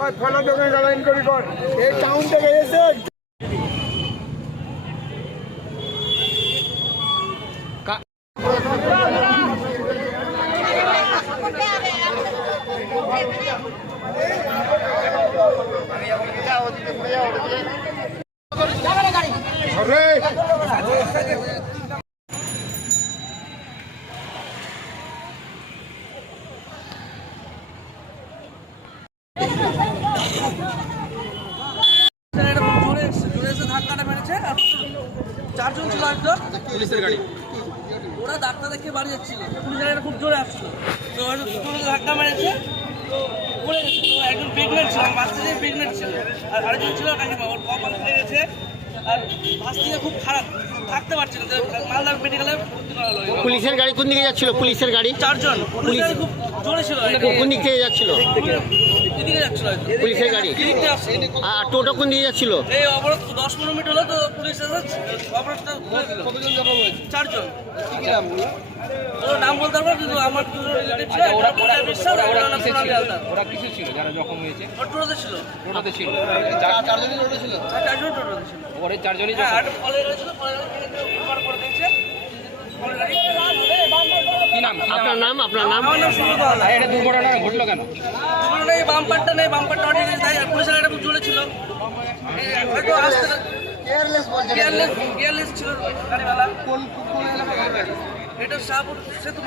ওই ফলা দোকানে যারা ইনকোয়ারি কর। এই টাউন থেকে এসে ধরে চারজন ছিল একজন। পুলিশের গাড়ি। ওরা দেখে বাড়ি যাচ্ছিল। পুলিশের খুব জোরে আসছিল। তো হয়তো ধাক্কা মেরেছে। পড়ে গেছে। তো একজন প্রেগনেন্ট ছিল বাচ্চা দিয়ে প্রেগনেন্ট ছিল। আর আরেকজন ছিল কাকিমা ওর কপাল ফেলে গেছে। আর বাস খুব খারাপ। থাকতে পারছে না। মালদার মেডিকেলে পুলিশের গাড়ি কোন দিকে যাচ্ছিল? পুলিশের গাড়ি? চারজন। পুলিশের খুব জোরে ছিল। কোন দিক থেকে যাচ্ছিল? এদিকে যাচ্ছিল। পুলিশের গাড়ি? এদিক আসছিল। আর টোটো কোন দিকে যাচ্ছিল? এই অবরোধ দশ পনেরো মিনিট হলো তো পুলিশ এসে অবরোধটা কতজন জখম হয়েছে? চারজন। কি কি নাম ওর নাম বলতে পারব কিন্তু আমার রিলেটিভ ছিল ওরা একটা ওরা ওরা একটা কিসে ছিল? ওরা কিসে ছিল? যারা জখম হয়েছে? টোটোতে ছিল। টোটোতে ছিল। চার টোটো ছিল। চারজন টোটোতে ছিল? পরে চারজনই হ্যাঁ জখম আর ফলের ছিল ফলের গাড়ি উপর করে দিয়েছে ফলের গাড়ি কি নাম কি আপনার নাম আপনার নাম? আমার নাম সুব্রত হালদার। এটা দুর্ঘটনা ঘটলো কেন? নেই বাম্পারটা নেই বাম্পারটা অনেক তাই পুলিশের খুব জোরে ছিল। হয়তো আসতে ছিল গাড়িওয়ালা। কোন কোন এলাকা এটা শাহপুর সেতু